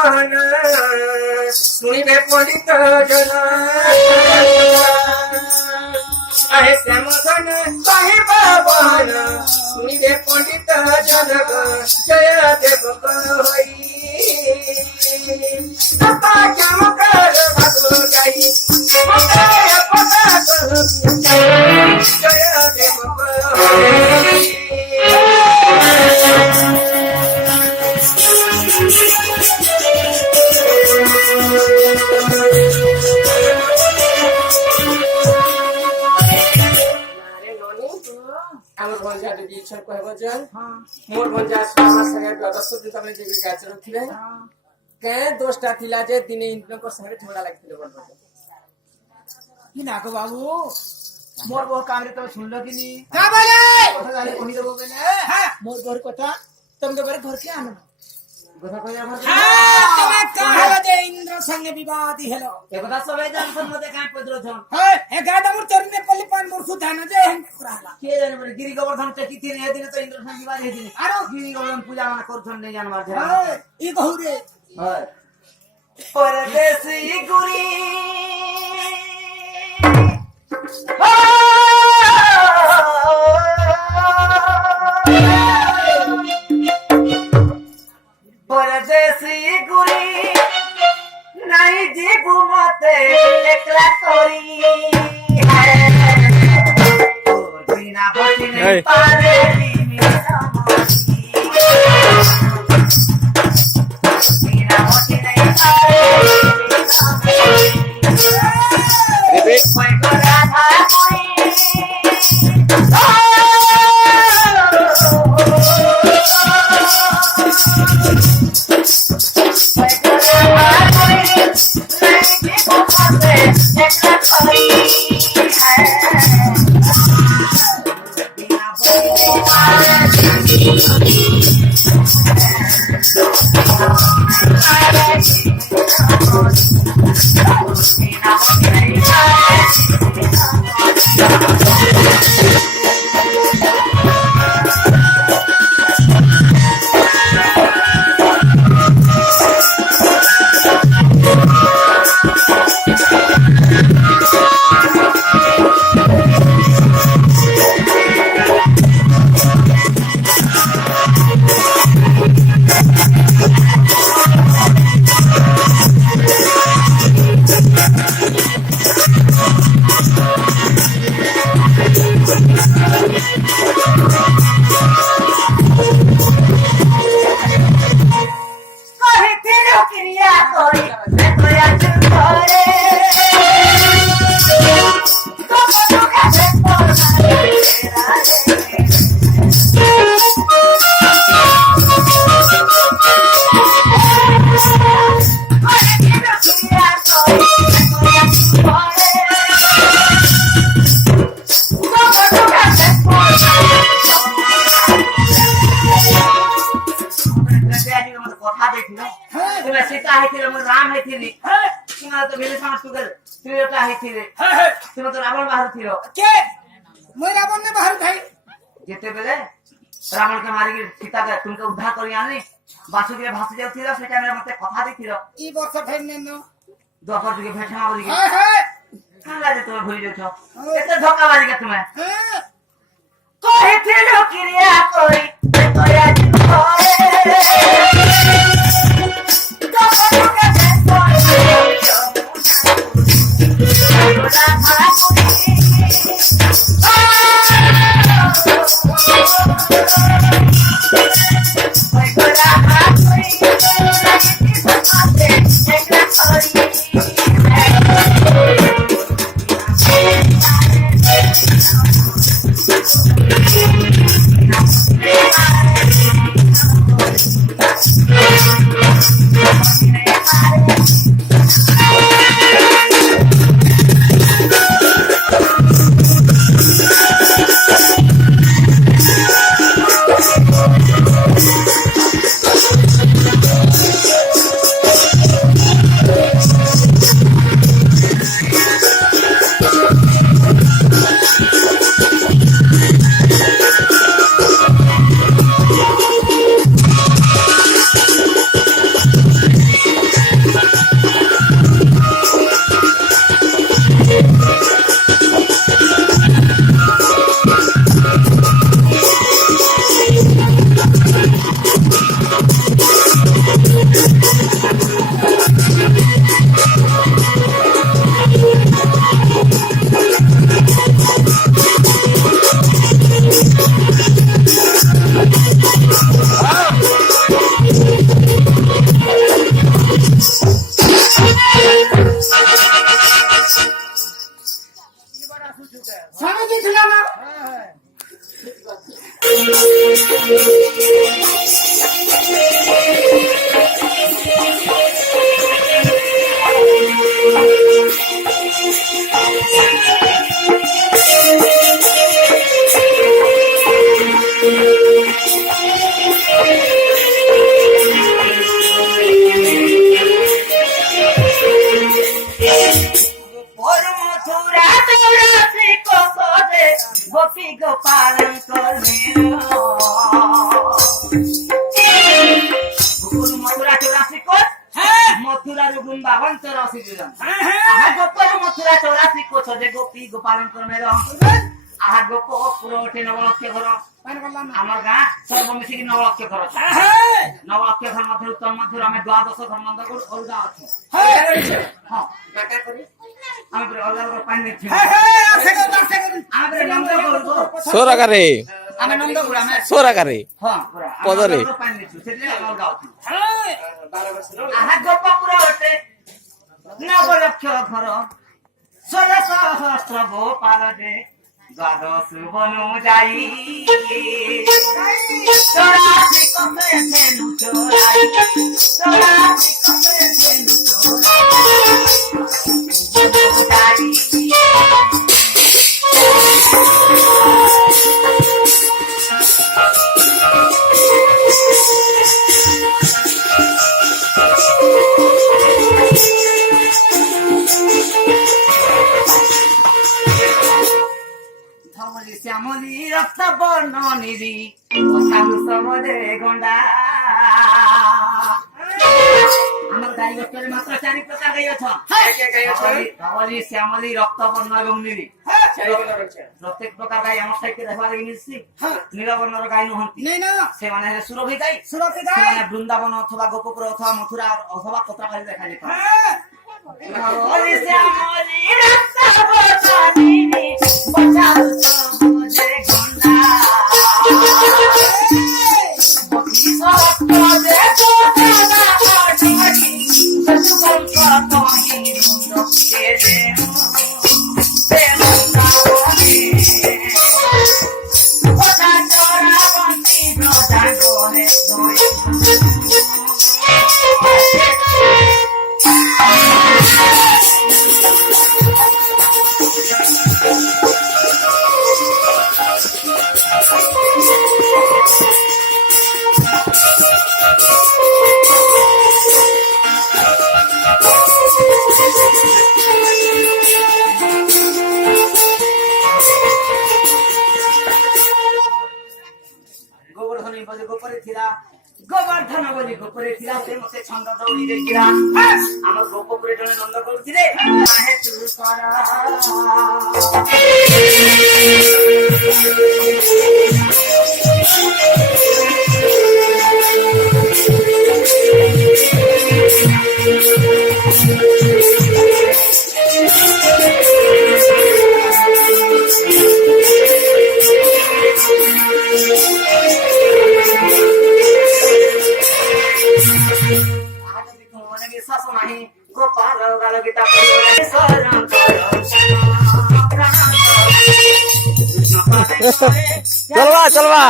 बाबन सुनिबे पंडित जन आहे श्यामधन कहे बाबन सुनिबे पंडित जन जय देव कहि सता चमकर भगो जाई पता जय देव कहि मोर भंजा स्वामा संगे दस दिन तमने जे गाछ रखिले के दोस्ता थिला जे दिने इनको को संगे ठोड़ा लागथिले बोल कि नाको बाबू मोर बहु काम रे तो सुनलो कि नी का बोले कथा जाने कोनी देबो बेले हां मोर घर कथा तुम के बारे घर के आनो कथा कहि हमर हां तमे कहलो जे इंद्र संगे विवाद हेलो ए कथा सबे जान सन मते का पदरो छन हे ए गादा मोर चरने पल्ली पान मोर सुधाना जे हम कुराला के जाने बोले गिरी गोवर्धन चकी थी ने दिन तो इंद्र संग विवाद हे दिन आरो गिरी गोवर्धन पूजा माने कर छन नै जान मार जे हां ई कहू रे हां परदेसी गुरी परदेसी गुरी नहीं जीबू मते एकला करी ओ बिना बची नहीं पारे मेरा मोती बिना बची नहीं पारे रिपीट कोई करा था राम है थी तो मेरे समझ तुगर त्रियोटा है थी तुम तो रावण बाहर थी के मैं रावण ने बाहर थाई जेते बेले रावण के मारी के सीता के तुमके उद्धार करी आनी बासुकी रे भासी जाउ थिरो सेटा में मते कथा दे थिरो ई वर्ष फेर नेनो दोपर दिके भेटमा बोली हाय हाय काला जे तुम भूल जाउ छो एते धोखा मारी के तुमे हां कहे थिरो क्रिया कोई तोया আমি দিয়েছিলাম না গোপী গোপালন করবে মথুরা চৌরাশি কোষ মথুরার বৃন্দাবন 84 জন গোপর মথুরা 84 কোষ যে গোপী গোপালন করবে আহা গোপ পুরো ওঠে নবলক্ষ ঘর আমার গাঁ সর্বমিশিকি নবলক্ষ ঘর নবলক্ষ ঘর মধ্যে উত্তম মধ্যে আমি দ্বাদশ ঘর নন্দ করি অলগা আছে হ্যাঁ কাটা করি আমি অলগা পানি দিচ্ছি আমি নন্দ করবো সোরাকারে আমি নন্দ করি আমি সোরাকারে হ্যাঁ পদরে পানি দিচ্ছি সেটা অলগা আছে আহা গোপ পুরো ওঠে নবলক্ষ ঘর 16 সহস্র গোপাল দে দ্বাদশ বনু যাই চৌরাশি কবে ফেলু চোরাই চৌরাশি কবে ফেলু চোরাই শ্যামলি রক্ত বর্ণ নিধি সমদে গন্ডা আমার গাই গোষ্ঠীর মাত্র 4 প্রকার গাই অছ ধবলি শ্যামলি রক্ত বর্ণ এবং নিধি প্রত্যেক প্রকার গাই আমার সাইকে দেখবার লাগি নিছি নীলবর্ণর গাই নহন্তি সেমানে সুরভি গাই সেমানে বৃন্দাবন অথবা গোপপুর অথবা মথুরা অথবা কোত্রাবাড়ি দেখা যেত ধবলি শ্যামলি রক্ত বর্ণ নিধি বচাও সমদে গন্ডা বকি সপ্তদে গোদানা আড়ি সতুকম কতহি রুন্দকে দেমু দেমুনাবনি কথা চরা বন্তি ব্রজা গোহে দই গোবর্ধন বলি গোপরে ছিল সে মতে ছন্দ দৌড়ি দেখিলা আমার গোপপুরে জনে নন্দ করছিলে কাহে তু করা গোপাল গাল গীতা চলবা চলবা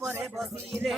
পরে বসিলে